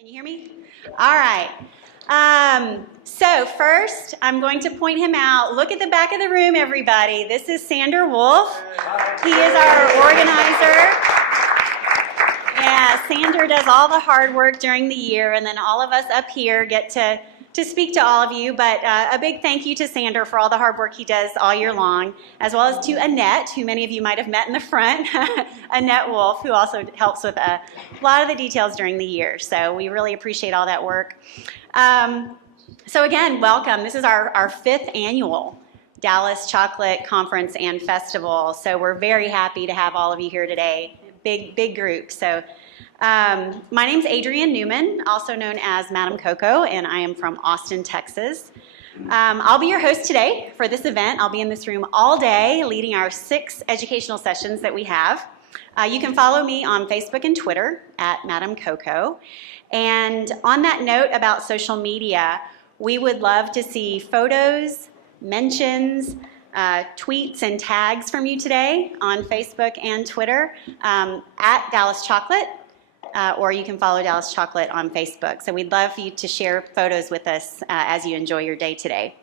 Can you hear me? All right. So first, I'm going to point him out. Look at the back of the room, everybody. This is Sander Wolf. He is our organizer. Yeah, Sander does all the hard work during the year, and then all of us up here get to speak to all of you. But a big thank you to Sander for all the hard work he does all year long, as well as to Annette, who many of you might have met in the front, Annette Wolf, who also helps with a lot of the details during the year. So we really appreciate all that work. So again, welcome. This is our fifth annual Dallas Chocolate Conference and Festival. So we're very happy to have all of you here today. Big group. So my name's Adrienne Newman, also known as Madam Coco, and I am from Austin, Texas. I'll be your host today for this event. I'll be in this room all day leading our 6 educational sessions that we have. You can follow me on Facebook and Twitter at Madam Coco. And on that note about social media, we would love to see photos, mentions, tweets and tags from you today on Facebook and Twitter at Dallas Chocolate, or you can follow Dallas Chocolate on Facebook. So we'd love for you to share photos with us as you enjoy your day today.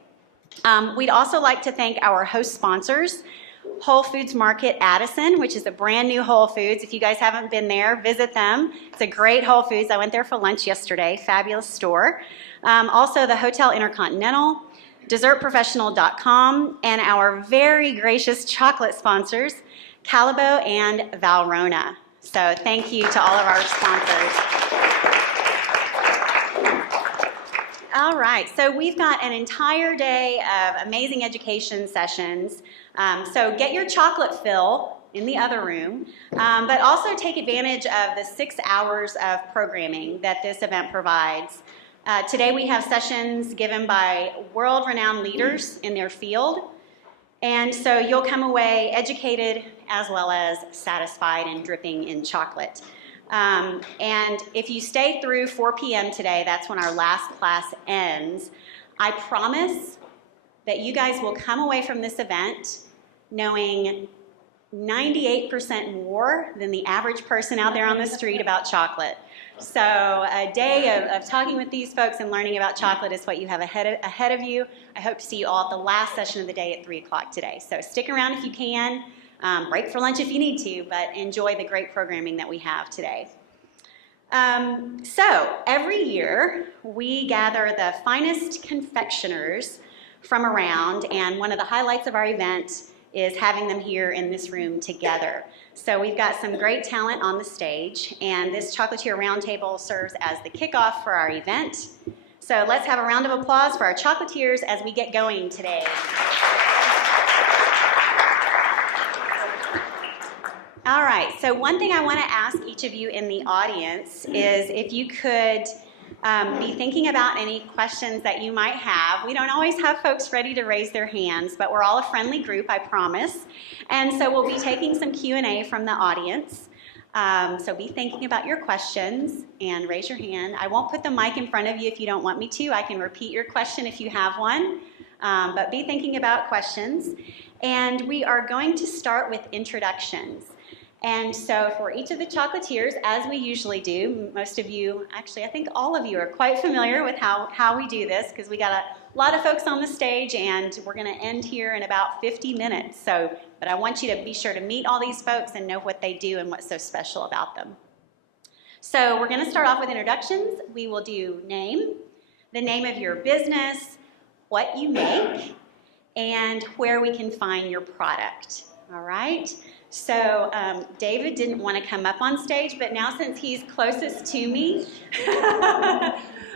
We'd also like to thank our host sponsors, Whole Foods Market Addison, which is a brand new Whole Foods. If you guys haven't been there, visit them. It's a great Whole Foods. I went there for lunch yesterday. Fabulous store. Also the Hotel Intercontinental, DessertProfessional.com, and our very gracious chocolate sponsors, Calabo and Valrhona. So thank you to all of our sponsors. All right, so we've got an entire day of amazing education sessions. So get your chocolate fill in the other room, but also take advantage of the 6 hours of programming that this event provides. Today we have sessions given by world-renowned leaders in their field, and so you'll come away educated as well as satisfied and dripping in chocolate. And if you stay through 4 p.m. today, that's when our last class ends, I promise that you guys will come away from this event knowing 98% more than the average person out there on the street about chocolate. So a day of talking with these folks and learning about chocolate is what you have ahead of you. I hope to see you all at the last session of the day at 3 o'clock today. So stick around if you can, break for lunch if you need to, but enjoy the great programming that we have today. So every year we gather the finest confectioners from around, and one of the highlights of our event is having them here in this room together. So we've got some great talent on the stage, and this Chocolatier Roundtable serves as the kickoff for our event. So let's have a round of applause for our chocolatiers as we get going today. All right, so one thing I want to ask each of you in the audience is if you could be thinking about any questions that you might have. We don't always have folks ready to raise their hands, but we're all a friendly group, I promise. And so we'll be taking some Q&A from the audience. So be thinking about your questions and raise your hand. I won't put the mic in front of you if you don't want me to. I can repeat your question if you have one, but be thinking about questions. And we are going to start with introductions. And so for each of the chocolatiers, as we usually do, most of you, actually I think all of you are quite familiar with how we do this, because we got a lot of folks on the stage and we're going to end here in about 50 minutes. So, but I want you to be sure to meet all these folks and know what they do and what's so special about them. So we're going to start off with introductions. We will do name, the name of your business, what you make, and where we can find your product. All right? So David didn't want to come up on stage, but now since he's closest to me,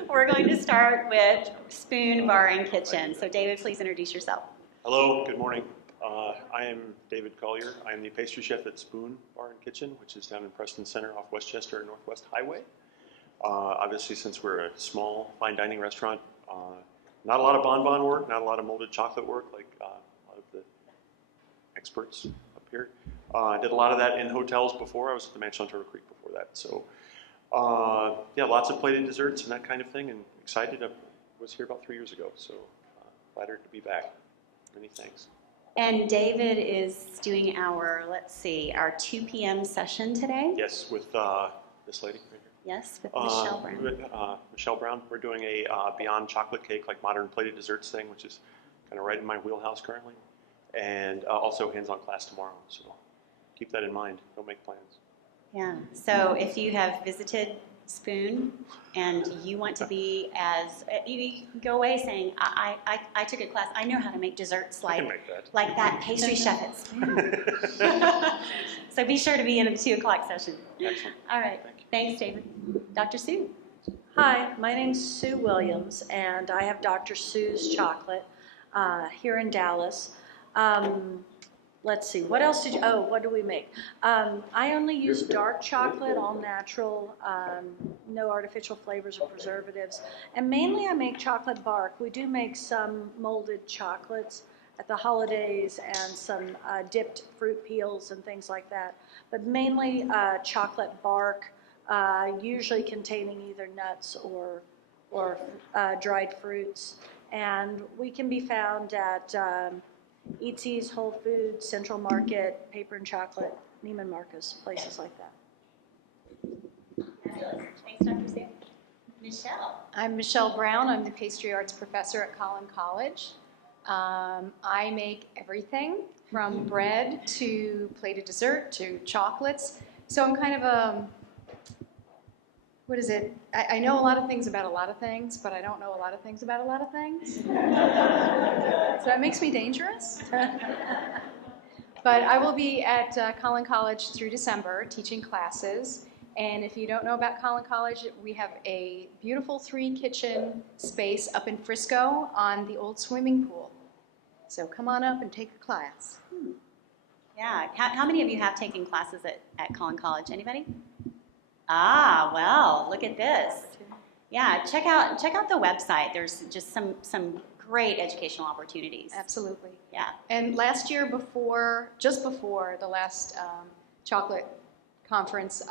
we're going to start with Spoon Bar and Kitchen. So David, please introduce yourself. Hello, good morning. I am David Collier. I am the pastry chef at Spoon Bar and Kitchen, which is down in Preston Center off Westchester and Northwest Highway. Obviously, since we're a small fine dining restaurant, not a lot of bonbon work, not a lot of molded chocolate work like a lot of the experts up here. I did a lot of that in hotels before. I was at the Mansion on Turtle Creek before that. So, yeah, lots of plated desserts and that kind of thing, and excited. I was here about 3 years ago, so flattered to be back. Many thanks. And David is doing our, let's see, our 2 p.m. session today? Yes, with this lady right here. Yes, with Michelle Brown. With Michelle Brown. We're doing a Beyond Chocolate Cake, like modern plated desserts thing, which is kind of right in my wheelhouse currently. And also hands-on class tomorrow, so keep that in mind. Don't make plans. Yeah, so if you have visited Spoon and you want to be as, you go away saying, I took a class, I know how to make desserts I can make that. like that pastry chef at Spoon. So be sure to be in the 2 o'clock session. Excellent. All right, thanks, David. Dr. Sue. Hi, my name's Sue Williams, and I have Dr. Sue's Chocolate here in Dallas. Let's see, what else did you, what do we make? I only use dark chocolate, all natural, no artificial flavors or preservatives. And mainly I make chocolate bark. We do make some molded chocolates at the holidays and some dipped fruit peels and things like that. But mainly chocolate bark, usually containing either nuts or dried fruits. And we can be found at Eatsy's, Whole Foods, Central Market, Paper and Chocolate, Neiman Marcus, places like that. Thanks, Dr. Sue. Michelle. I'm Michelle Brown. I'm the pastry arts professor at Collin College. I make everything from bread to plated dessert to chocolates. So I'm kind of a, what is it? I know a lot of things about a lot of things, but I don't know a lot of things about a lot of things. So that makes me dangerous. But I will be at Collin College through December teaching classes. And if you don't know about Collin College, we have a beautiful 3-kitchen space up in Frisco on the old swimming pool. So come on up and take a class. Yeah, how many of you have taken classes at Collin College? Anybody? Ah, well, look at this. Yeah, check out the website. There's just some great educational opportunities. Absolutely. Yeah. And last year, just before the last chocolate conference,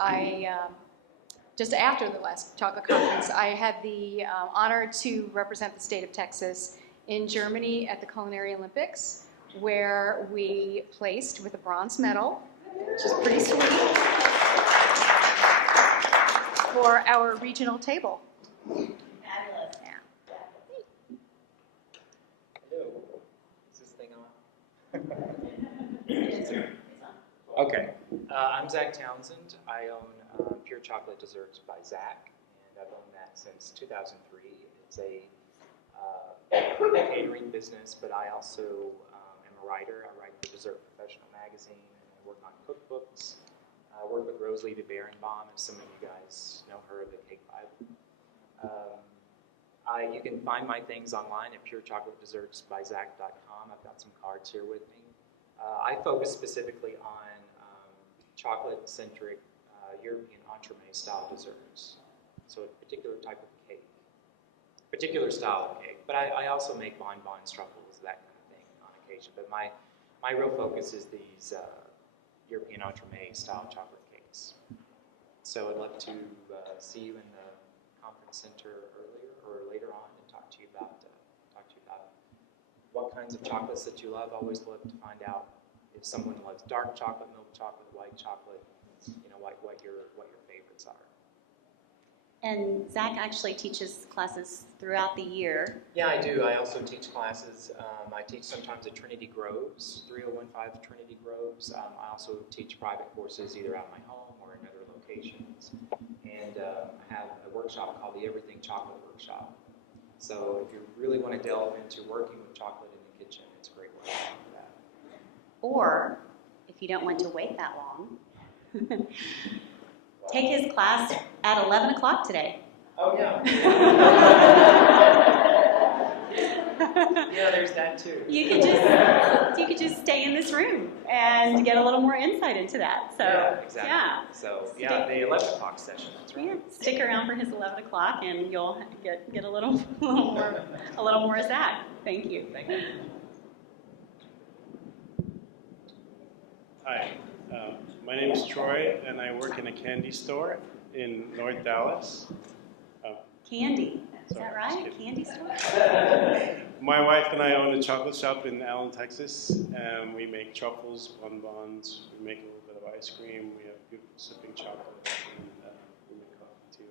just after the last chocolate conference, I had the honor to represent the state of Texas in Germany at the Culinary Olympics, where we placed with a bronze medal, which is pretty sweet, for our regional table. Fabulous. Yeah. Hello. Is this thing on? Okay. I'm Zach Townsend. I own Pure Chocolate Desserts by Zach, and I've owned that since 2003. It's a catering business, but I also am a writer. I write for Dessert Professional Magazine, and I work on cookbooks. I work with Rose Levy Berenbaum, as some of you guys know her, the Cake Bible. You can find my things online at purechocolateDessertsByZach.com. I've got some cards here with me. I focus specifically on chocolate-centric European entremet-style desserts. So a particular type of cake, particular style of cake. But I also make bonbons, truffles, that kind of thing on occasion. But my real focus is these European entremet-style chocolate cakes. So I'd love to see you in the conference center earlier or later on and talk to you about what kinds of chocolates that you love. I always love to find out if someone loves dark chocolate, milk chocolate, white chocolate, what your favorites are. And Zach actually teaches classes throughout the year. Yeah, I do. I also teach classes. I teach sometimes at Trinity Groves, 3015 Trinity Groves. I also teach private courses either at my home or in other locations. And I have a workshop called the Everything Chocolate Workshop. So if you really want to delve into working with chocolate in the kitchen, it's a great workshop for that. Or, if you don't want to wait that long, take his class at 11 o'clock today. Oh, yeah. Yeah, there's that too. You could just stay in this room and get a little more insight into that. So, yeah, exactly. Yeah. So, yeah, the 11 o'clock session, that's right. Yeah, stick around for his 11 o'clock and you'll get a little more Zach. Thank you. Thank you. Hi, my name is Troy, and I work in a candy store in North Dallas. Candy. Is Sorry, that right? just Candy store? My wife and I own a chocolate shop in Allen, Texas, and we make truffles, bonbons, we make a little bit of ice cream, we have beautiful sipping chocolate, and we make coffee too.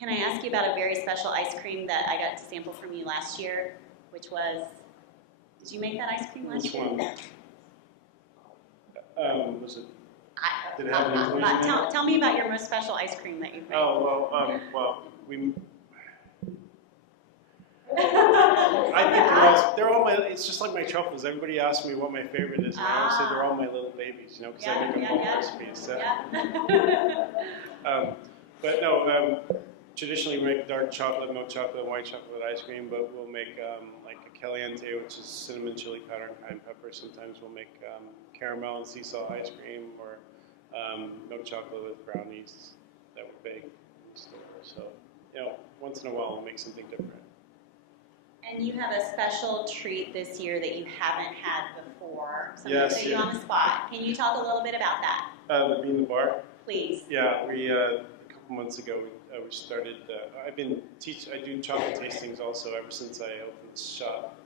Can I ask you about a very special ice cream that I got to sample from you last year, which was, did you make that ice cream last Which year? one? Was it? Did it have an Not- inclusion in it? tell me about your most special ice cream that you've made. Oh, well, we. I think they're all my. It's just like my truffles. Everybody asks me what my favorite is, and I always say they're all my little babies, you know, because I make up all the recipes. So. Yeah. But no, traditionally we make dark chocolate, milk chocolate, white chocolate ice cream, but we'll make like a caliente, which is cinnamon, chili powder, and cayenne pepper. Sometimes we'll make caramel and sea salt ice cream, or milk chocolate with brownies that we bake in the store. So, you know, once in a while we'll make something different. And you have a special treat this year that you haven't had before. So I'm going to Yes, put you on the spot. Can you talk a little bit about that, The bean to bar. please? Yeah, we a couple months ago we started. I do chocolate tastings also ever since I opened the shop.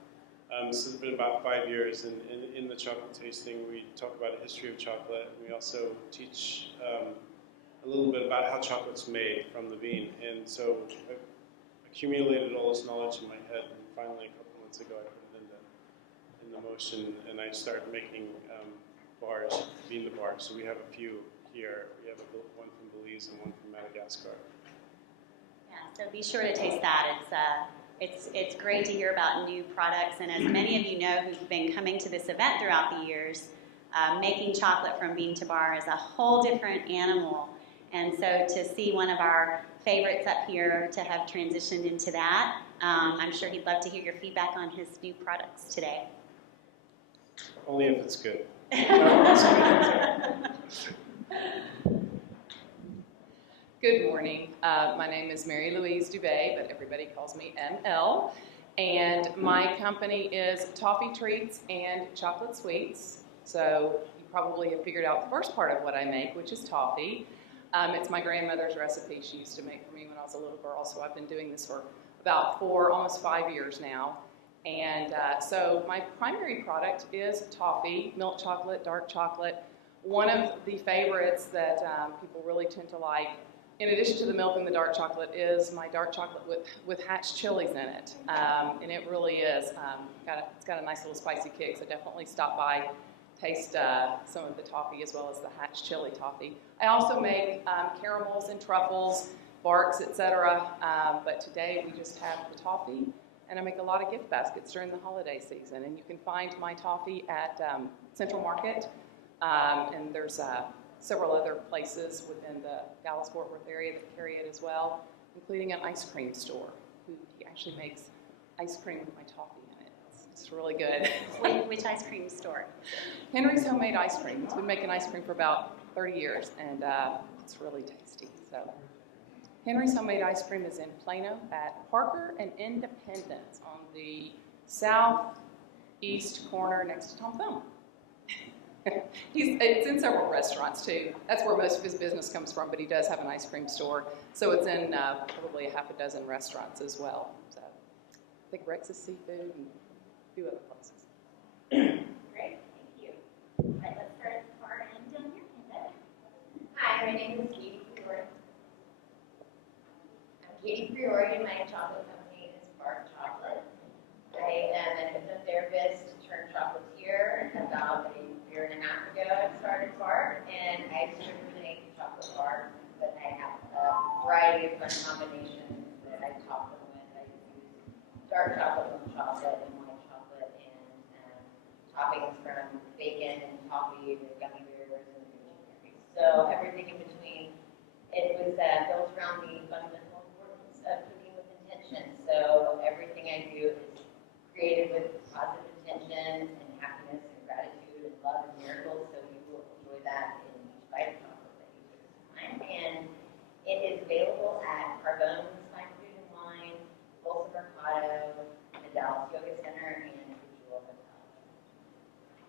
So it's been about 5 years, and in the chocolate tasting we talk about the history of chocolate. We also teach a little bit about how chocolate's made from the bean, and so I accumulated all this knowledge in my head, and finally a couple months ago I put it into motion, and I started making bars, bean to bar. So we have a few here. We have one from Belize and one from Madagascar. Yeah, so be sure to taste that. It's great to hear about new products, and as many of you know who've been coming to this event throughout the years, making chocolate from bean to bar is a whole different animal. And so to see one of our favorites up here to have transitioned into that, I'm sure he'd love to hear your feedback on his new products today. Only if it's good. Good morning. My name is Mary Louise Dubé, but everybody calls me ML. And my company is Toffee Treats and Chocolate Sweets. So you probably have figured out the first part of what I make, which is toffee. It's my grandmother's recipe she used to make for me when I was a little girl, so I've been doing this for about almost 5 years now. And so my primary product is toffee, milk chocolate, dark chocolate. One of the favorites that people really tend to like, in addition to the milk and the dark chocolate, is my dark chocolate with hatch chilies in it. And it really is. It's got a nice little spicy kick, so definitely stop by, taste some of the toffee as well as the hatch chili toffee. I also make caramels and truffles, barks, etc. But today we just have the toffee, and I make a lot of gift baskets during the holiday season. And you can find my toffee at Central Market, and there's several other places within the Dallas-Fort Worth area that carry it as well, including an ice cream store. He actually makes ice cream with my toffee in it. It's really good. Which ice cream store? Henry's Homemade Ice Cream. He's been making ice cream for about 30 years, and it's really tasty. So, Henry's Homemade Ice Cream is in Plano at Parker and Independence on the southeast corner next to Tom Thumb. It's in several restaurants too. That's where most of his business comes from, but he does have an ice cream store. So it's in probably a half a dozen restaurants as well. So I think Rex's Seafood and a few other places. Great, thank you. All right, let's start at the far end down here. Hi, my name is Katie Priori. I'm Katie Priori, and my chocolate company is Bark Chocolate. I am an hypnotherapist turned chocolatier. About a year and a half ago, I started Bark, and I strictly make chocolate bars, but I have a variety of fun combinations that I top them with. I use dark chocolate, milk chocolate, and white chocolate, and toppings from bacon and toffee with gummy bears and berries. So everything in between. It was built around the fundamental importance of cooking with intention. So everything I do is created with positive intention and happiness and gratitude and love and miracles. So you will enjoy that in each bite of chocolate that you took this time. And it is available at Carbone's Fine Food and Wine, Bolsa Mercado, the Dallas Yoga Center, and Visual Hotel.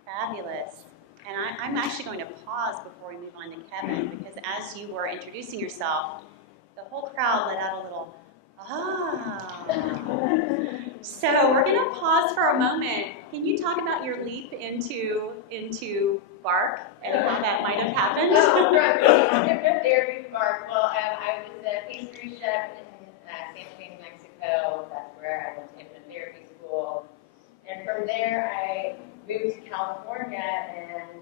Fabulous. And I'm actually going to pause before we move on to Kevin, because as you were introducing yourself, the whole crowd let out a little, ah. So we're going to pause for a moment. Can you talk about your leap into Bark and how that might have happened? Oh, right. Hypnotherapy Bark. Well, I was a pastry chef in San Antonio, New Mexico. That's where I went to hypnotherapy school. And from there, I moved to California and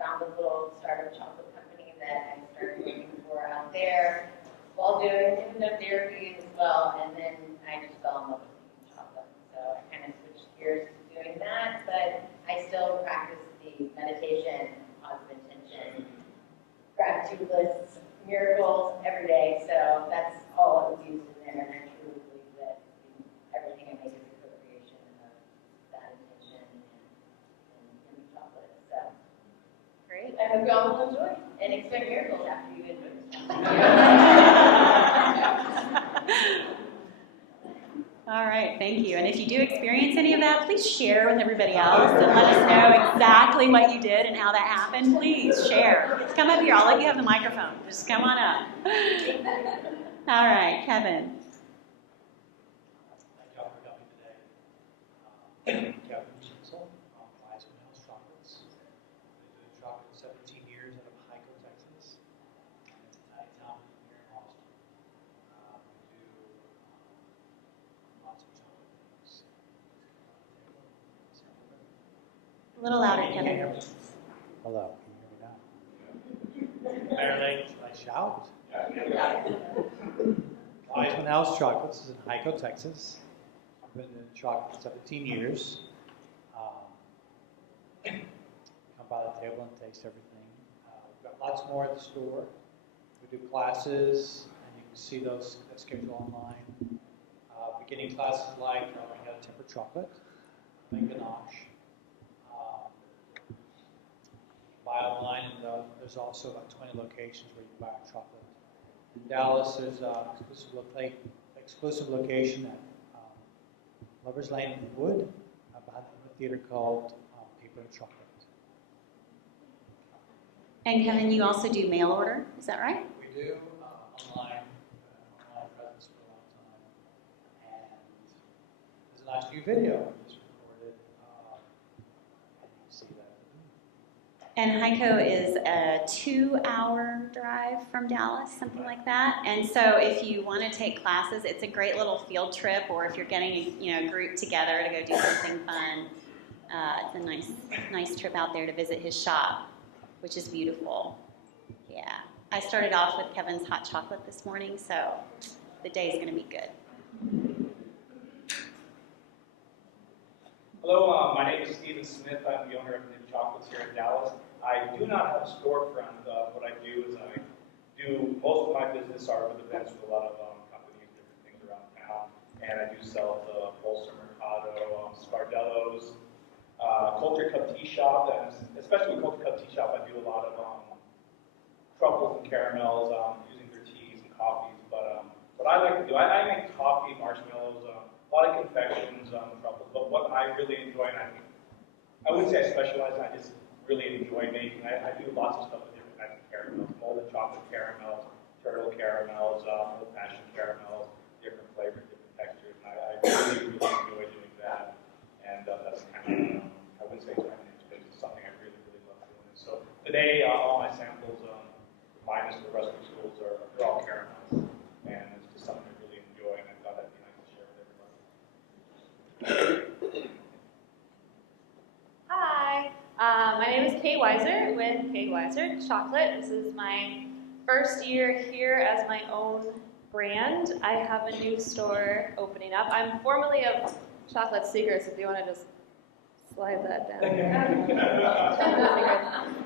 found a little startup chocolate company that I started working for out there while doing hypnotherapy as well. And then I just fell in love with making chocolate. So I kind of switched gears to doing that, but I still practice the meditation, positive intention, gratitude lists, miracles every day. So that's all infused in there. And I truly believe that everything I make is a co-creation of that intention and chocolate. So Great. I hope you all will enjoy and expect miracles after you enjoy this. All right, thank you. And if you do experience any of that, please share with everybody else and let us know exactly what you did and how that happened. Please share. Come up here. I'll let you have the microphone. Just come on up. All right, Kevin. Thank y'all for coming today. Kevin Schnitzel, Wiseman House Chocolates. I've been doing chocolate 17 years out of Hico, Texas. And it's a tiny town here in Austin. We do lots of chocolate things. A little louder, Can you hear Kevin. me? Hello, can you hear me now? Barely. Should I shout? Wiseman House Chocolates is in Hico, Texas. I've been in chocolate 17 years. Come by the table and taste everything. We've got lots more at the store. We do classes, and you can see those scheduled online. Beginning classes like learning how to temper chocolate, make ganache. Buy online, and there's also about 20 locations where you can buy our chocolate. In Dallas, there's an exclusive location at Lover's Lane in Wood, behind a theater called Paper and Chocolate. And Kevin, you also do mail order, is that right? We do online presence for a long time, and there's a nice new video we just recorded, and you can see that. And Hico is a 2-hour drive from Dallas, something like that. And so if you want to take classes, it's a great little field trip, or if you're getting a group together to go do something fun, it's a nice trip out there to visit his shop, which is beautiful. Yeah. I started off with Kevin's hot chocolate this morning, so the day's going to be good. Hello, my name is Stephen Smith. I'm the owner of New Chocolates here in Dallas. I do not have a storefront. What I do is I do most of my business are with events with a lot of companies, different things around town, and I do sell to Bolster Mercado, Scardello's, Culture Cup Tea Shop, and especially Culture Cup Tea Shop. I do a lot of truffles and caramels using their teas and coffees. But what I like to do, I make coffee, marshmallows, a lot of confections, truffles. But what I really enjoy, and I wouldn't say I specialize in, I just really enjoy making. I do lots of stuff with different types of caramels, molded chocolate caramels, turtle caramels, old fashioned caramels, different flavors, different textures. And I really, really enjoy doing that. And that's kind of, I wouldn't say it's my niche, but it's something I really, really love doing. So today, all my samples, minus the rest of the schools, they're all caramels. And it's just something I really enjoy, and I thought that'd be nice to share with everybody. Hi, my name is Kay Weiser with Kay Weiser Chocolate. This is my first year here as my own brand. I have a new store opening up. I'm formerly of Chocolate Secrets, if you want to just slide that down.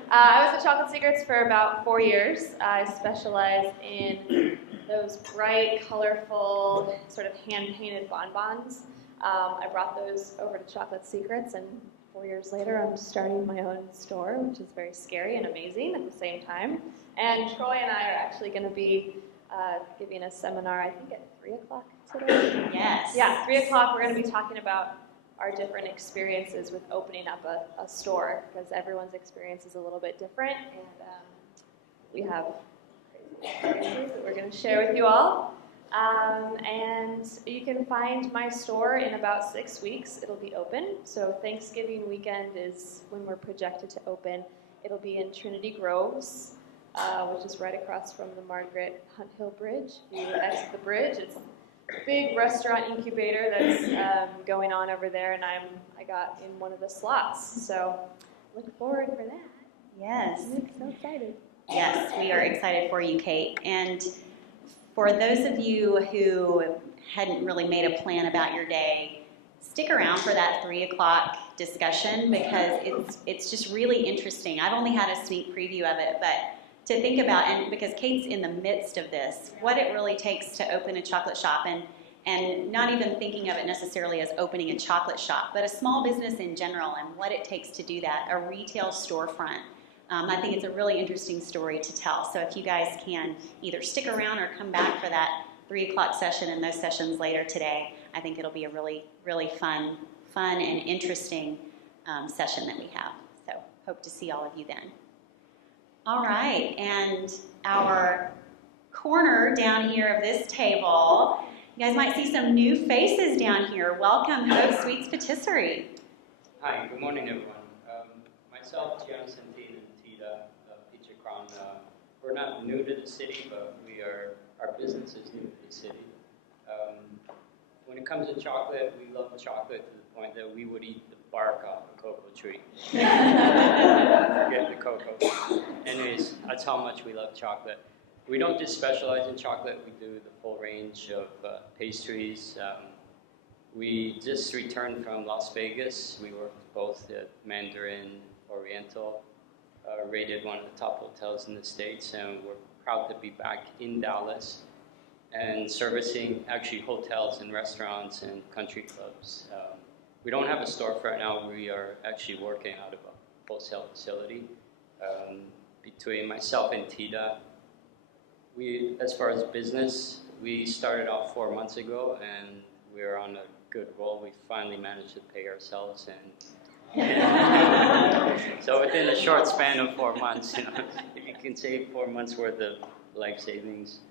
I was at Chocolate Secrets for about 4 years. I specialize in those bright, colorful, sort of hand-painted bonbons. I brought those over to Chocolate Secrets, and 4 years later, I'm starting my own store, which is very scary and amazing at the same time. And Troy and I are actually going to be giving a seminar, I think at 3 o'clock today. Yes. Yeah, 3 o'clock, we're going to be talking about our different experiences with opening up a store, because everyone's experience is a little bit different, and we have crazy experiences that we're going to share with you all. And you can find my store in about 6 weeks. It'll be open. So Thanksgiving weekend is when we're projected to open. It'll be in Trinity Groves, which is right across from the Margaret Hunt Hill Bridge. If you exit the bridge, it's big restaurant incubator that's going on over there, and I got in one of the slots. So look forward for that. Yes. I'm so excited. Yes, we are excited for you, Kate. And for those of you who hadn't really made a plan about your day, stick around for that 3 o'clock discussion because it's just really interesting. I've only had a sneak preview of it, but to think about, and because Kate's in the midst of this, what it really takes to open a chocolate shop, and not even thinking of it necessarily as opening a chocolate shop, but a small business in general and what it takes to do that, a retail storefront. I think it's a really interesting story to tell. So if you guys can either stick around or come back for that 3 o'clock session and those sessions later today, I think it'll be a really, really fun and interesting session that we have. So hope to see all of you then. All right, and our corner down here of this table, you guys might see some new faces down here. Welcome, Hope Sweets Patisserie. Hi, good morning, everyone. Myself, Giannis, and Tita, Pizza Crown, we're not new to the city, but our business is new to the city. When it comes to chocolate, we love chocolate to the point that we would eat the bark off a cocoa tree. Forget the cocoa. Anyways, that's how much we love chocolate. We don't just specialize in chocolate, we do the full range of pastries. We just returned from Las Vegas. We worked both at Mandarin Oriental, rated one of the top hotels in the States, and we're proud to be back in Dallas and servicing actually hotels and restaurants and country clubs. We don't have a storefront now. We are actually working out of a wholesale facility. Between myself and Tita, as far as business, we started off 4 months ago, and we're on a good roll. We finally managed to pay ourselves, and so within a short span of 4 months, if you can save 4 months worth of life savings,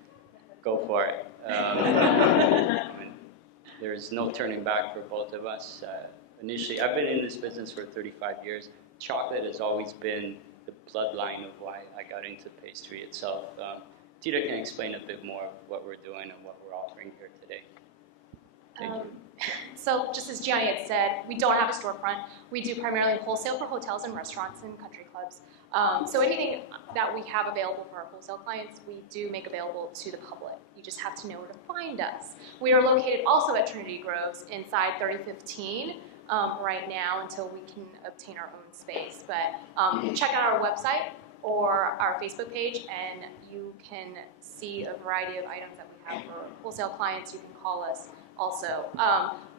go for it. There's no turning back for both of us. Initially, I've been in this business for 35 years. Chocolate has always been the bloodline of why I got into pastry itself. Tita can explain a bit more of what we're doing and what we're offering here today. Thank you. So just as Gianni had said, we don't have a storefront. We do primarily wholesale for hotels and restaurants and country clubs. So anything that we have available for our wholesale clients, we do make available to the public. You just have to know where to find us. We are located also at Trinity Groves inside 3015 right now until we can obtain our own space. But you can check out our website or our Facebook page, and you can see a variety of items that we have for wholesale clients. You can call us also.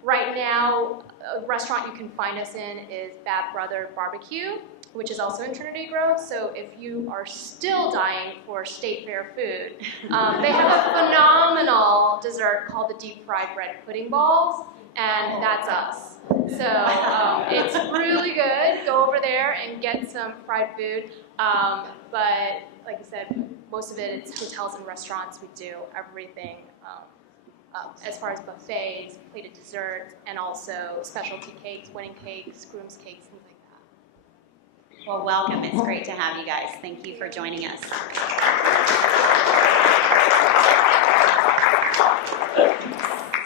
Right now, a restaurant you can find us in is Bad Brother Barbecue, which is also in Trinity Grove. So if you are still dying for state fair food, they have a phenomenal dessert called the deep fried bread pudding balls, and that's us. So it's really good. Go over there and get some fried food. But like I said, most of it is hotels and restaurants. We do everything as far as buffets, plated desserts, and also specialty cakes, wedding cakes, groom's cakes, things like that. Well, welcome. It's great to have you guys. Thank you for joining us.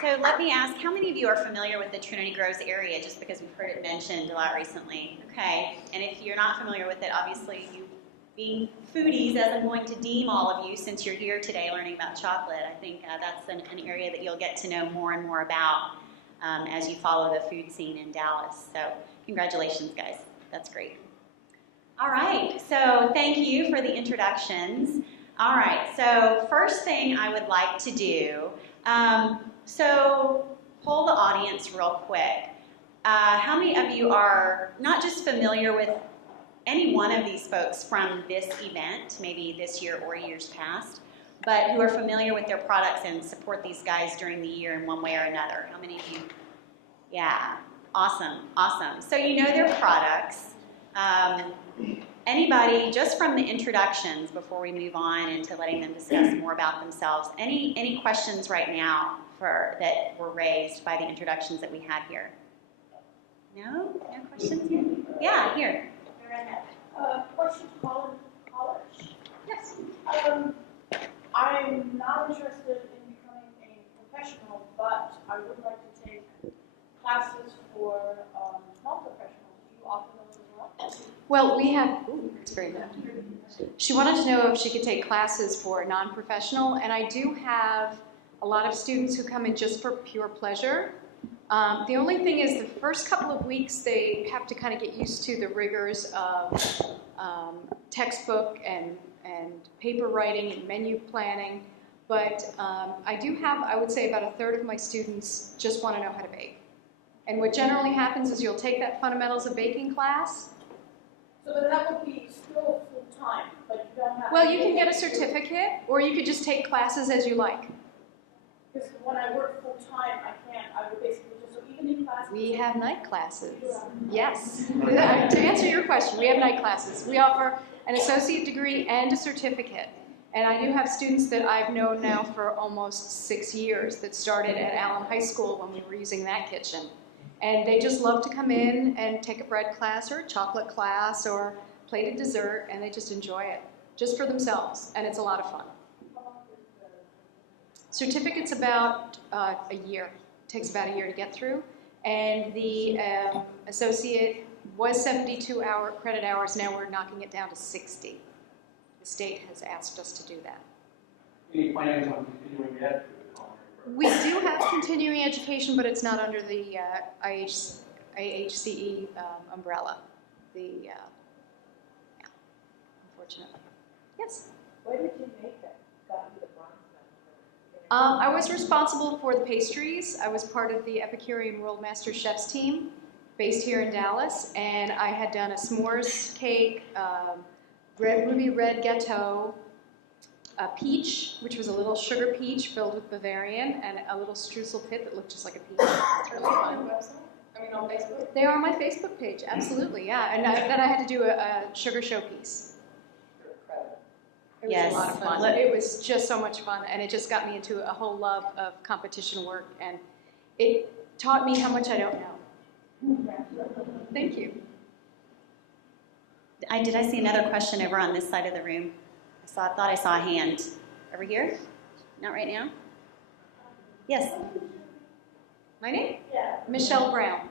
So let me ask, how many of you are familiar with the Trinity Groves area, just because we've heard it mentioned a lot recently? Okay, and if you're not familiar with it, obviously you being foodies, as I'm going to deem all of you since you're here today learning about chocolate, I think that's an area that you'll get to know more and more about as you follow the food scene in Dallas. So congratulations, guys. That's great. All right, so thank you for the introductions. All right, so first thing I would like to do, so poll the audience real quick. How many of you are not just familiar with any one of these folks from this event, maybe this year or years past, but who are familiar with their products and support these guys during the year in one way or another? How many of you? Yeah, awesome, awesome. So you know their products. Anybody, just from the introductions before we move on into letting them discuss more about themselves, any questions right now that were raised by the introductions that we had here? No? No questions here? Yeah, here. Question to callers. Yes. I'm not interested in becoming a professional Well, we have, it's very good. She wanted to know if she could take classes for a non-professional, and I do have a lot of students who come in just for pure pleasure. The only thing is the first couple of weeks they have to kind of get used to the rigors of textbook and paper writing and menu planning, but I do have, I would say about a third of my students just want to know how to bake. And what generally happens is you'll take that fundamentals of baking class. So but that would be still full-time, but you don't have... Well, you can get a certificate, or you could just take classes as you like. Because when I work full-time, I would basically just, so evening classes... We have night classes. Yes. To answer your question, we have night classes. We offer an associate degree and a certificate. And I do have students that I've known now for almost 6 years that started at Allen High School when we were using that kitchen. And they just love to come in and take a bread class or a chocolate class or plate a dessert, and they just enjoy it, just for themselves, and it's a lot of fun. Certificate's about a year. It takes about a year to get through. And the associate was 72 credit hours. Now we're knocking it down to 60. The state has asked us to do that. Any plans on continuing ed? We do have continuing education, but it's not under the IHCE umbrella. Yeah, unfortunately. Yes? Where did you make that? Got to the Bronx? I was responsible for the pastries. I was part of the Epicurean World Master Chefs team based here in Dallas, and I had done a s'mores cake, ruby red gâteau, a peach, which was a little sugar peach filled with Bavarian, and a little streusel pit that looked just like a peach. It's really fun. On Facebook? They are on my Facebook page, absolutely, yeah. And then I had to do a sugar show piece. It was a lot of fun. It was just so much fun, and it just got me into a whole love of competition work, and it taught me how much I don't know. Thank you. Did I see another question over on this side of the room? I thought I saw a hand. Over here? Not right now? Yes. My name? Yeah. Michelle Brown.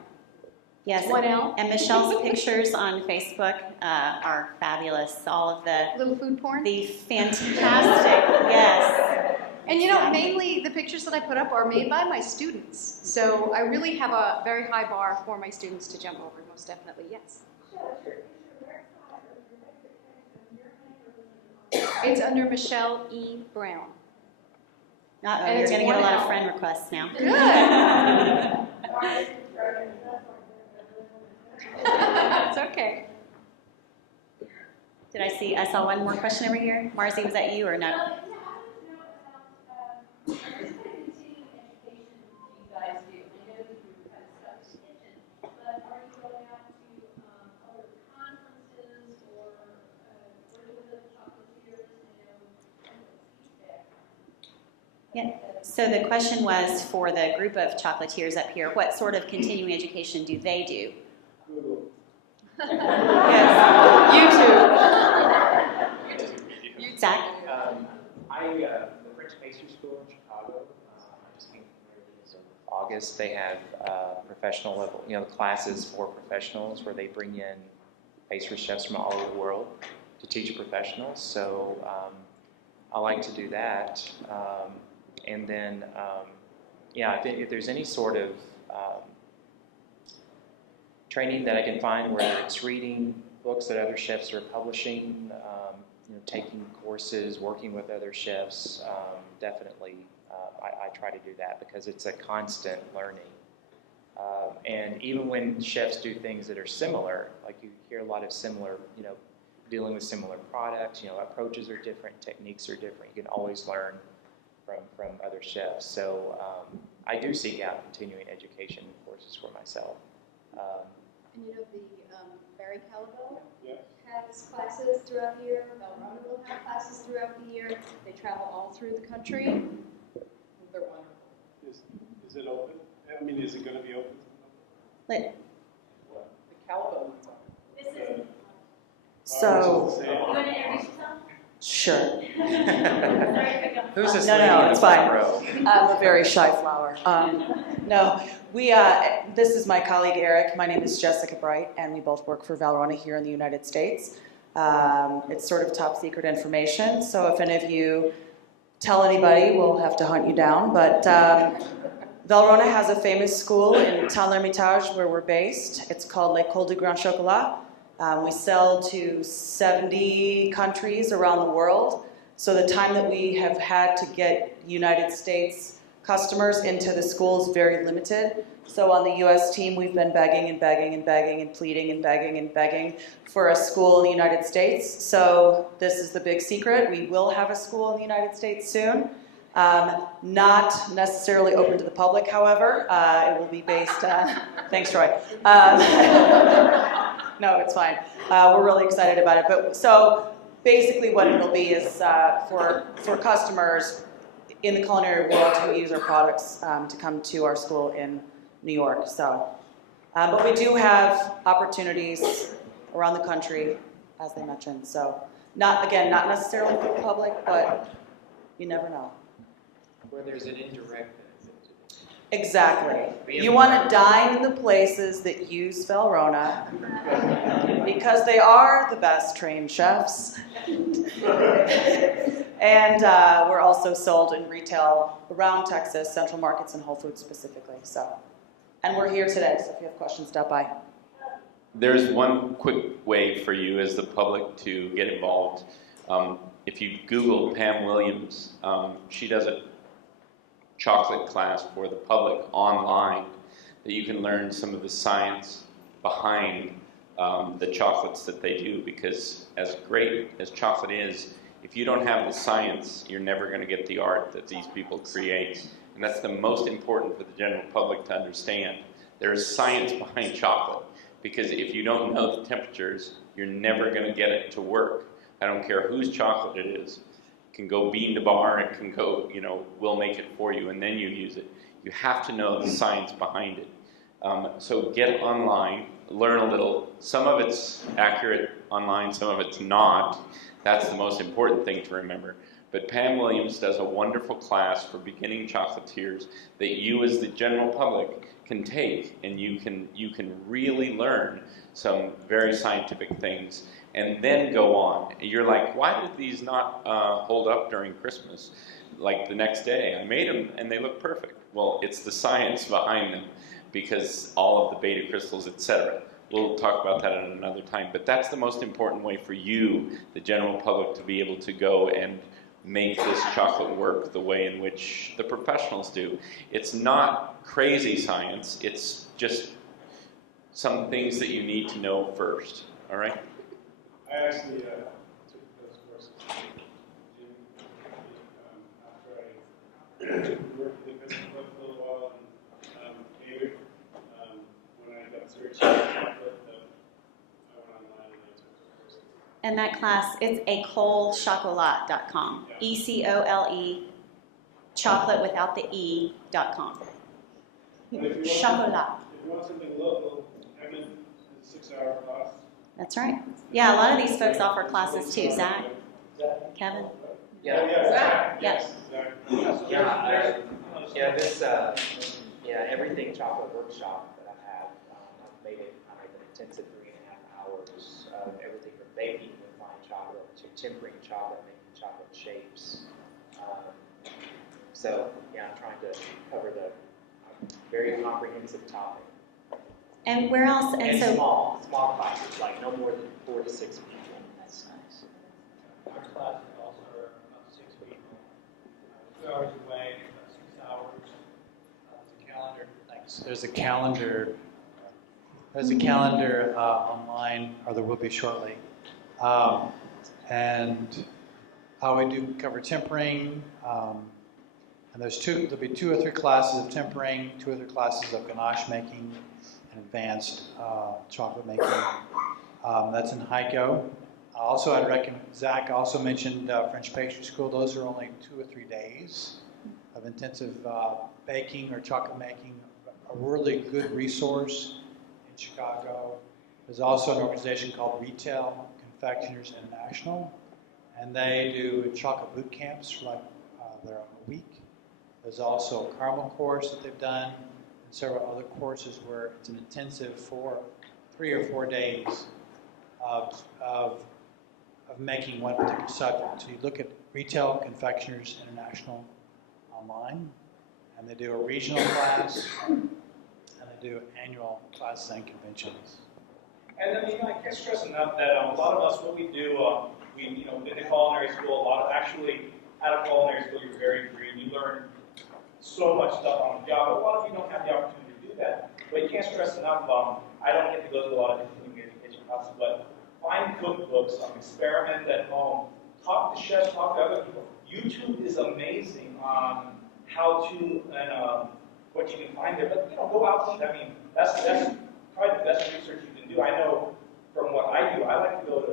Yes. 1L. And Michelle's pictures on Facebook are fabulous. All of the little food porn. The fantastic, yes. And you know, mainly the pictures that I put up are made by my students. So I really have a very high bar for my students to jump over, most definitely, yes. It's under Michelle E. Brown. Uh-oh, you're going to get a lot of friend requests now. Good. It's okay. I saw one more question over here. Marzi, was that you or no? Yeah. So the question was for the group of chocolatiers up here, what sort of continuing education do they do? Google. Yes. YouTube. Zach? The French Pastry School in Chicago, I just came from there in August. They have professional level, classes for professionals where they bring in pastry chefs from all over the world to teach professionals. So I like to do that. And then, if there's any sort of training that I can find, whether it's reading books that other chefs are publishing, taking courses, working with other chefs, definitely I try to do that because it's a constant learning. And even when chefs do things that are similar, like you hear a lot of similar, dealing with similar products, approaches are different, techniques are different. You can always learn from other chefs. So I do seek out continuing education courses for myself. And the Barry Calico has classes throughout the year. Belrona will have classes throughout the year. They travel all through the country. They're wonderful. Is it open? I mean, is it going to be open? Lit. What? The Calico one's on. This is... So, You want to introduce yourself? sure. Who's this No, lady in it's the front fine. row? I'm a very shy flower. No, this is my colleague Eric. My name is Jessica Bright, and we both work for Valrhona here in the United States. It's sort of top secret information, so if any of you tell anybody, we'll have to hunt you down. But Valrhona has a famous school in Tal-l'Hermitage where we're based. It's called L'École du Grand Chocolat. We sell to 70 countries around the world. So the time that we have had to get United States customers into the school is very limited. So on the US team, we've been begging and begging and begging and pleading and begging and begging for a school in the United States. So this is the big secret. We will have a school in the United States soon. Not necessarily open to the public, however. It will be based on, thanks Troy. No, it's fine. We're really excited about it. But so basically what it'll be is for customers in the culinary world who use our products to come to our school in New York. So, but we do have opportunities around the country, as they mentioned. So, not necessarily for the public, but you never know. Where there's an indirect benefit. Exactly. You want to dine in the places that use Valrhona because they are the best trained chefs. And we're also sold in retail around Texas, Central Markets, and Whole Foods specifically. So, and we're here today, so if you have questions, stop by. There's one quick way for you as the public to get involved. If you Google Pam Williams, she does a chocolate class for the public online that you can learn some of the science behind the chocolates that they do, because as great as chocolate is, if you don't have the science, you're never going to get the art that these people create. And that's the most important for the general public to understand. There is science behind chocolate, because if you don't know the temperatures, you're never going to get it to work. I don't care whose chocolate it is. It can go bean to bar, it can go, we'll make it for you, and then you use it. You have to know the science behind it. So get online, learn a little. Some of it's accurate online, some of it's not. That's the most important thing to remember. But Pam Williams does a wonderful class for beginning chocolatiers that you as the general public can take, and you can really learn some very scientific things and then go on. You're like, why did these not hold up during Christmas? Like the next day, I made them and they look perfect. Well, it's the science behind them, because all of the beta crystals, etc. We'll talk about that at another time, but that's the most important way for you, the general public, to be able to go and make this chocolate work the way in which the professionals do. It's not crazy science, it's just some things that you need to know first, all right? I actually took those courses after I worked in the business for a little while, and David, when I got serious about chocolate, I went online and I took the courses. And that class, it's écolechocolat.com. ECOLE, chocolate without the E.com. Chocolat. If you want something local, Kevin is a 6-hour class. That's right. Yeah, a lot of these folks offer classes too. Zach? Kevin? Yeah. Yes. Everything chocolate workshop that I have, I've made an intensive 3.5 hours of everything from baking with fine chocolate to tempering chocolate, making chocolate shapes. I'm trying to cover the very comprehensive topic. And where else? And so small classes, like no more than 4 to 6 people. That's nice. Our classes also are about 6 people. 2 hours away, about 6 hours. There's a calendar online, or there will be shortly. And how we do cover tempering. And there'll be 2 or 3 classes of tempering, 2 or 3 classes of ganache making, and advanced chocolate making. That's in Heiko. Also, I'd recommend, Zach also mentioned French Pastry School. Those are only 2 or 3 days of intensive baking or chocolate making. A really good resource in Chicago. There's also an organization called Retail Confectioners International, And they do chocolate boot camps for like they're a week. There's also a caramel course that they've done, and several other courses where it's an intensive 3 or 4 days of making one particular subject. So you look at Retail Confectioners International online, and they do a regional class, and they do annual classes and conventions. And then, I can't stress enough that a lot of us, what we do, in the culinary school, actually, out of culinary school, you're very free, and you learn so much stuff on the job. But a lot of you don't have the opportunity to do that. But you can't stress enough, I don't get to go to a lot of continuing education classes, but find cookbooks, experiment at home, talk to chefs, talk to other people. YouTube is amazing on how to and what you can find there. But go out and eat. I mean, that's probably the best research you can do. I know from what I do, I like to go to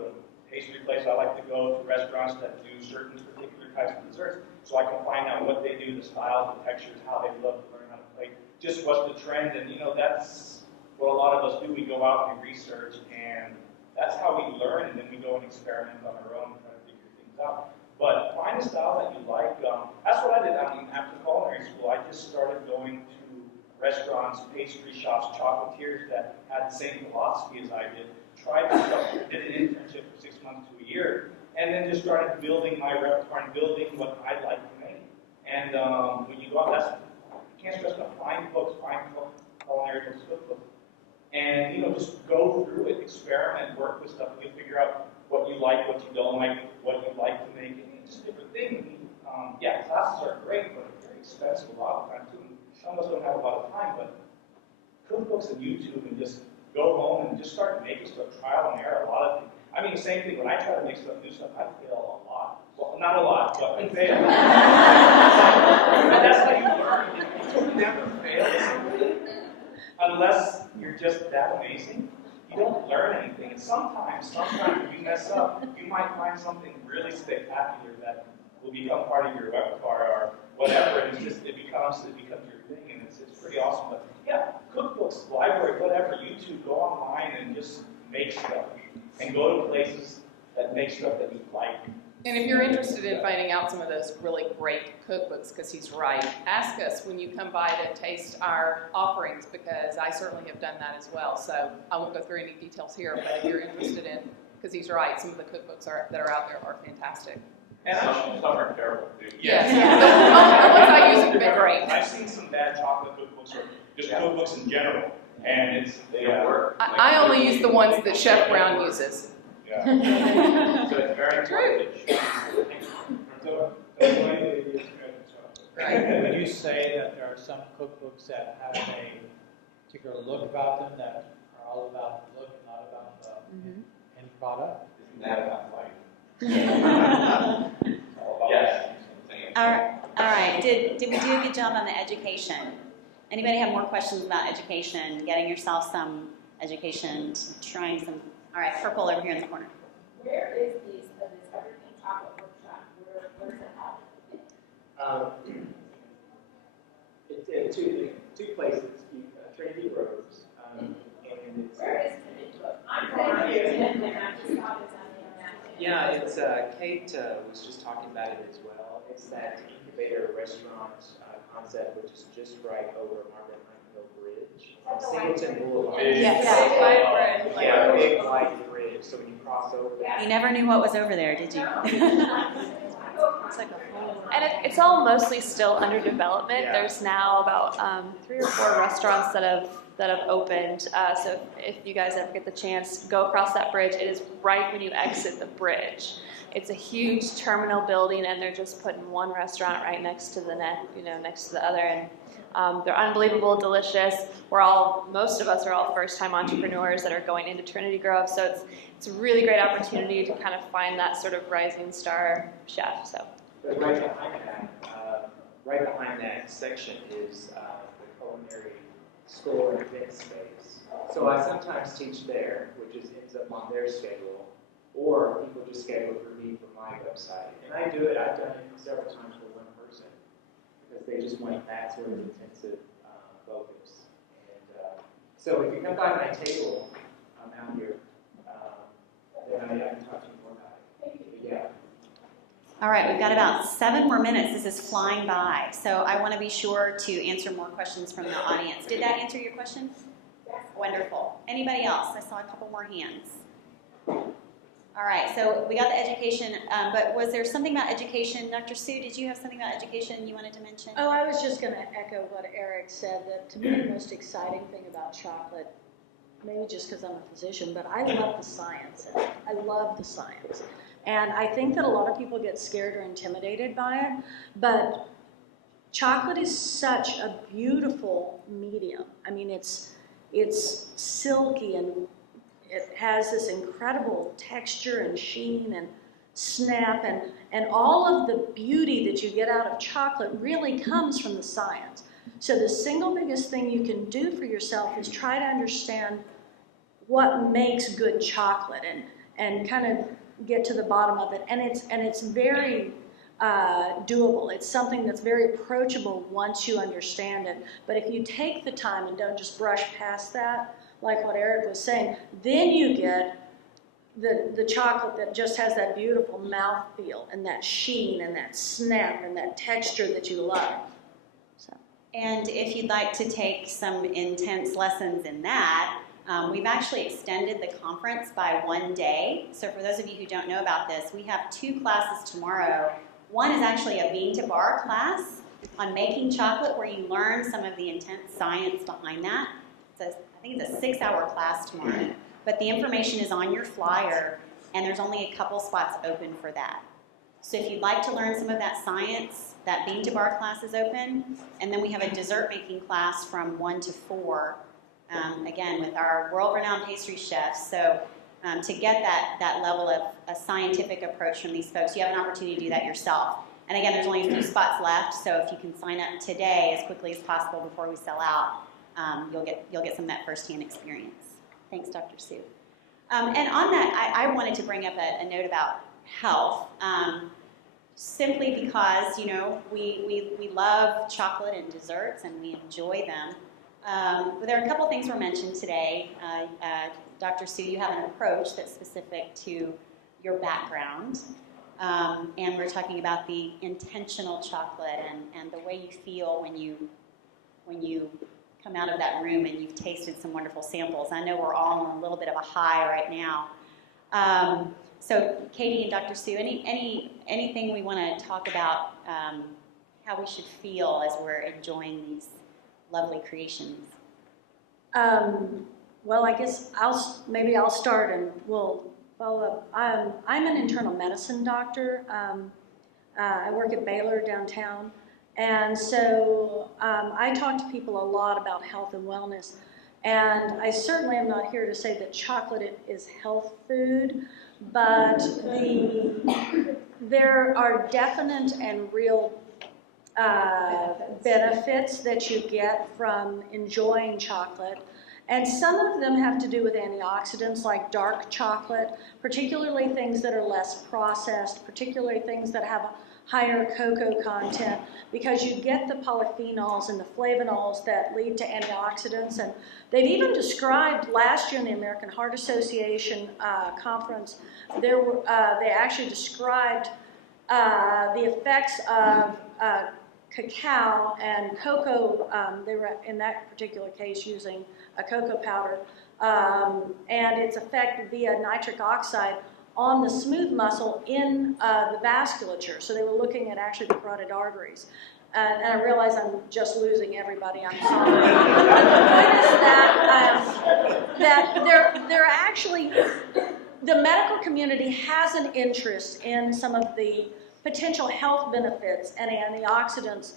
pastry places. I like to go to restaurants that do certain particular types of desserts, so I can find out what they do, the styles, the textures, how they love to learn how to plate, just what's the trend. And that's what a lot of us do. We go out and we research, and that's how we learn, and then we go and experiment on our own and try to figure things out. But find a style that you like. That's what I did. After culinary school, I just started going to restaurants, pastry shops, chocolatiers that had the same philosophy as I did. Tried the stuff, did an internship for 6 months to a year, and then just started building my repertoire and building what I like to make. And when you go out, you can't stress enough. Find books, find culinary books, cookbooks, and just go through it, experiment, work with stuff, and you'll figure out what you like, what you don't like, what you like to make, and just different things. Classes are great, but they're very expensive a lot of the time too. Some of us don't have a lot of time, but cookbooks and YouTube, and just go home and just start making stuff, trial and error. A lot of things. I mean, the same thing. When I try to make stuff, new stuff, I fail a lot. Well, not a lot, but I fail. That's how you learn. You never fail unless you're just that amazing. You don't learn anything. And sometimes if you mess up, you might find something really spectacular that will become part of your repertoire or whatever. And it becomes your thing, and it's pretty awesome. But yeah, cookbooks, library, whatever, YouTube, go online and just make stuff. And go to places that make stuff that you like. And if you're interested in finding out some of those really great cookbooks, because he's right, ask us when you come by to taste our offerings, because I certainly have done that as well. So I won't go through any details here, but if you're interested in, because he's right, some of the cookbooks that are out there are fantastic. And some are terrible. Yes. The ones I use have been great. I've seen some bad chocolate cookbooks, or just cookbooks in general, and they don't work. I only use the ones that Chef Brown uses. Yeah. So it's very true. Right. Would you say that there are some cookbooks that have a particular look about them that are all about the look and not about the end product? Isn't that about life? Yes. All right. Did we do a good job on the education? Anybody have more questions about education? Getting yourself some education, trying some. All right, purple over here in the corner. Where is this Everything Chocolate Workshop? Where is it at? It's in two places. Trinity Groves, and it's. Where is Trinity Groves? I'm from here, and I just thought it's on the internet. Yeah, it's Kate was just talking about it as well. It's that incubator restaurant concept, which is just right over Margaret Hill Bridge on Singleton Boulevard. Yes. Yeah, big white bridge. So when you cross over, You never knew what was over there, did you? It's like a whole. And it's all mostly still under development. Yeah. There's now about 3 or 4 restaurants that have opened. So if you guys ever get the chance, go across that bridge. It is right when you exit the bridge. It's a huge terminal building, and they're just putting one restaurant right next to the next to the other, and they're unbelievable, delicious. Most of us are all first-time entrepreneurs that are going into Trinity Grove, so it's a really great opportunity to kind of find that sort of rising star chef. So. But right behind that section is the culinary school and event space. So I sometimes teach there, which ends up on their schedule, or people just schedule for me for my website. And I've done it several times for one person, because they just want that sort of intensive focus. And so if you come by my table out here, then I can talk to you more about it. But yeah. All right, we've got about 7 more minutes. This is flying by. So I want to be sure to answer more questions from the audience. Did that answer your question? Yes. Wonderful. Anybody else? I saw a couple more hands. All right, so we got the education, but was there something about education? Dr. Sue, did you have something about education you wanted to mention? Oh, I was just going to echo what Eric said, that to me the most exciting thing about chocolate, maybe just because I'm a physician, but I love the science. I love the science. And I think that a lot of people get scared or intimidated by it, but chocolate is such a beautiful medium. I mean, it's silky and it has this incredible texture and sheen and snap, and all of the beauty that you get out of chocolate really comes from the science. So the single biggest thing you can do for yourself is try to understand what makes good chocolate and kind of get to the bottom of it. And it's very doable. It's something that's very approachable once you understand it. But if you take the time and don't just brush past that, like what Eric was saying, then you get the chocolate that just has that beautiful mouthfeel and that sheen and that snap and that texture that you love. So. And if you'd like to take some intense lessons in that, we've actually extended the conference by 1 day. So for those of you who don't know about this, we have 2 classes tomorrow. One is actually a bean to bar class on making chocolate, where you learn some of the intense science behind that. I think it's a 6-hour class tomorrow. But the information is on your flyer, and there's only a couple spots open for that. So if you'd like to learn some of that science, that bean to bar class is open. And then we have a dessert making class from 1 to 4, again, with our world-renowned pastry chefs. So to get that level of a scientific approach from these folks, you have an opportunity to do that yourself. And again, there's only a few spots left, so if you can sign up today as quickly as possible before we sell out, you'll get some of that firsthand experience. Thanks, Dr. Sue. And on that, I wanted to bring up a note about health, simply because, you know, we love chocolate and desserts and we enjoy them. But there are a couple things were mentioned today. Dr. Sue, you have an approach that's specific to your background. And we're talking about the intentional chocolate and the way you feel when you come out of that room and you've tasted some wonderful samples. I know we're all on a little bit of a high right now. So Katie and Dr. Sue, anything we want to talk about how we should feel as we're enjoying these lovely creations? Well, I guess maybe I'll start and we'll follow up. I'm an internal medicine doctor. I work at Baylor downtown. And so I talk to people a lot about health and wellness. And I certainly am not here to say that chocolate is health food, but there are definite and real benefits that you get from enjoying chocolate. And some of them have to do with antioxidants, like dark chocolate, particularly things that are less processed, particularly things that have a higher cocoa content, because you get the polyphenols and the flavonols that lead to antioxidants. And they've even described, last year in the American Heart Association conference, they actually described the effects of cacao and cocoa. They were, in that particular case, using a cocoa powder, and its effect via nitric oxide on the smooth muscle in the vasculature. So they were looking at actually the carotid arteries. And I realize I'm just losing everybody, I'm sorry. But the point is that they're actually, the medical community has an interest in some of the potential health benefits and antioxidants.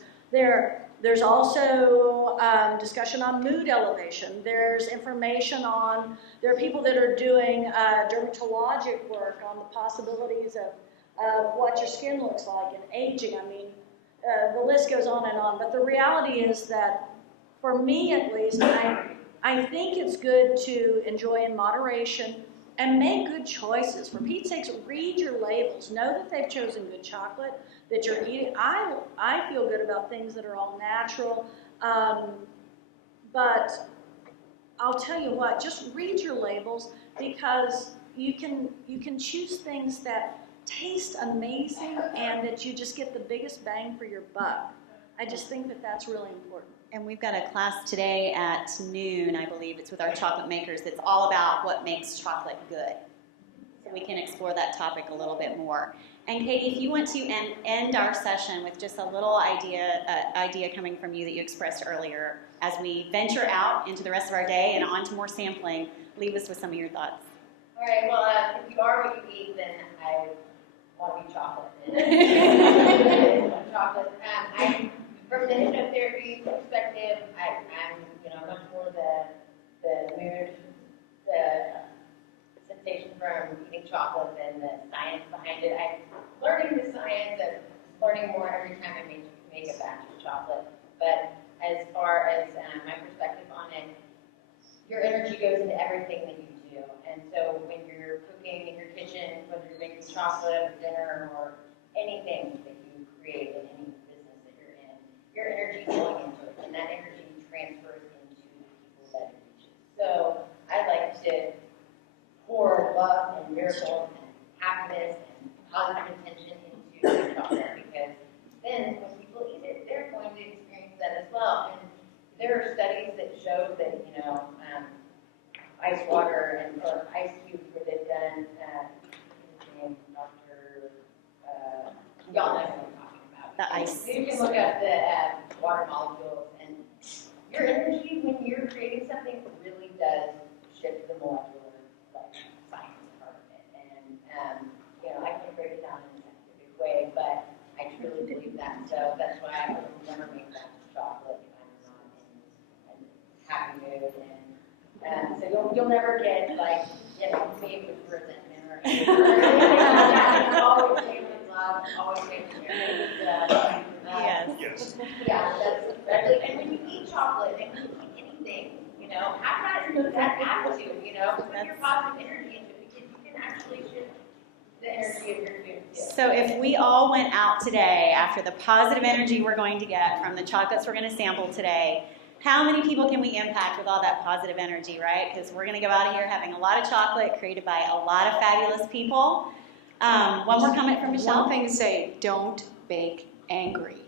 There's also discussion on mood elevation. There's information on, there are people that are doing dermatologic work on the possibilities of what your skin looks like and aging. I mean, the list goes on and on. But the reality is that, for me at least, I think it's good to enjoy in moderation and make good choices. For Pete's sakes, read your labels. Know that they've chosen good chocolate, that you're eating. I feel good about things that are all natural. But I'll tell you what, just read your labels, because you can choose things that taste amazing and that you just get the biggest bang for your buck. I just think that that's really important. And we've got a class today at noon, I believe. It's with our chocolate makers. That's all about what makes chocolate good. So we can explore that topic a little bit more. And Katie, if you want to end our session with just a little idea coming from you that you expressed earlier, as we venture out into the rest of our day and on to more sampling, leave us with some of your thoughts. All right, well, if you are what you eat, then I want to be chocolate. Chocolate. From the hypnotherapy perspective, I'm much more the mood, the sensation from eating chocolate than the science behind it. I'm learning the science and learning more every time I make a batch of chocolate. But as far as my perspective on it, your energy goes into everything that you do. And so when you're cooking in your kitchen, whether you're making chocolate or dinner or anything that you create in any business that you're in, your energy is going into it, and that energy transfers into the people that it reaches. So I like to pour love and miracles and happiness and positive intention into the chocolate, because then when people eat it, they're going to experience that as well. And there are studies that show that, ice water or ice cubes where they've done, Dr. Y'all know what I'm talking about. The ice. You can look up the water molecules, and your energy when you're creating something really does shift the molecular science part of it. And I can't break it down in a scientific way, but I truly believe that. So that's why I will never make that chocolate if I'm not in a happy mood. And so you'll never get me with resentment or anything. Always made with love, always made with care. Yes. Yeah, that's really. And when you eat chocolate and when you eat anything, have that attitude. Put your positive energy into it, because you can actually shift the energy of your food too. So if we all went out today after the positive energy we're going to get from the chocolates we're going to sample today, how many people can we impact with all that positive energy, right? Because we're going to go out of here having a lot of chocolate created by a lot of fabulous people. One more comment from Michelle. One thing to say, don't bake angry.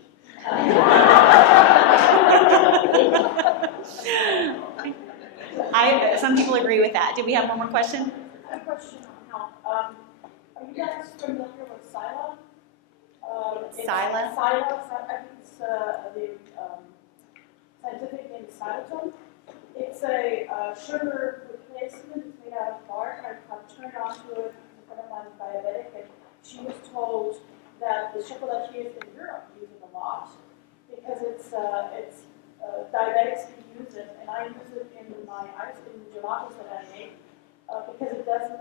Some people agree with that. Did we have one more question? I have a question on health. Are you guys familiar with Sila? Sila? Sila, I think it's the scientific name is xylitol. It's a sugar replacement. It's made out of bark. I've turned onto it. A friend of mine is diabetic, and she was told that the chocolatiers in Europe use it a lot because it's diabetics can use it, and I use it in my gelatos that I make because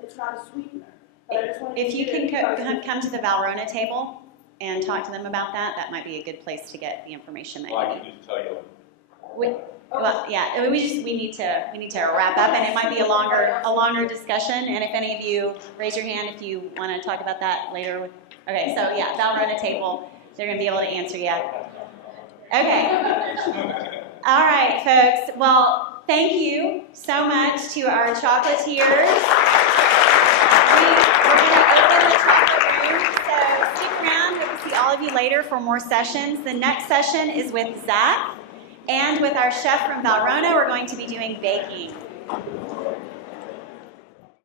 it's not a sweetener. But I just wanted If to you hear can come to the Valrhona table and talk to them about that, that might be a good place to get the information that Well, you I need. can just tell you. Well, yeah, we need to wrap up, and it might be a longer discussion. And if any of you raise your hand if you want to talk about that later. Okay, so yeah, Valrhona table, they're going to be able to answer you. Okay. All right, folks. Well, thank you so much to our chocolatiers. We're going to open the chocolate room, so stick around. We'll see all of you later for more sessions. The next session is with Zach. And with our chef from Valrhona, we're going to be doing baking.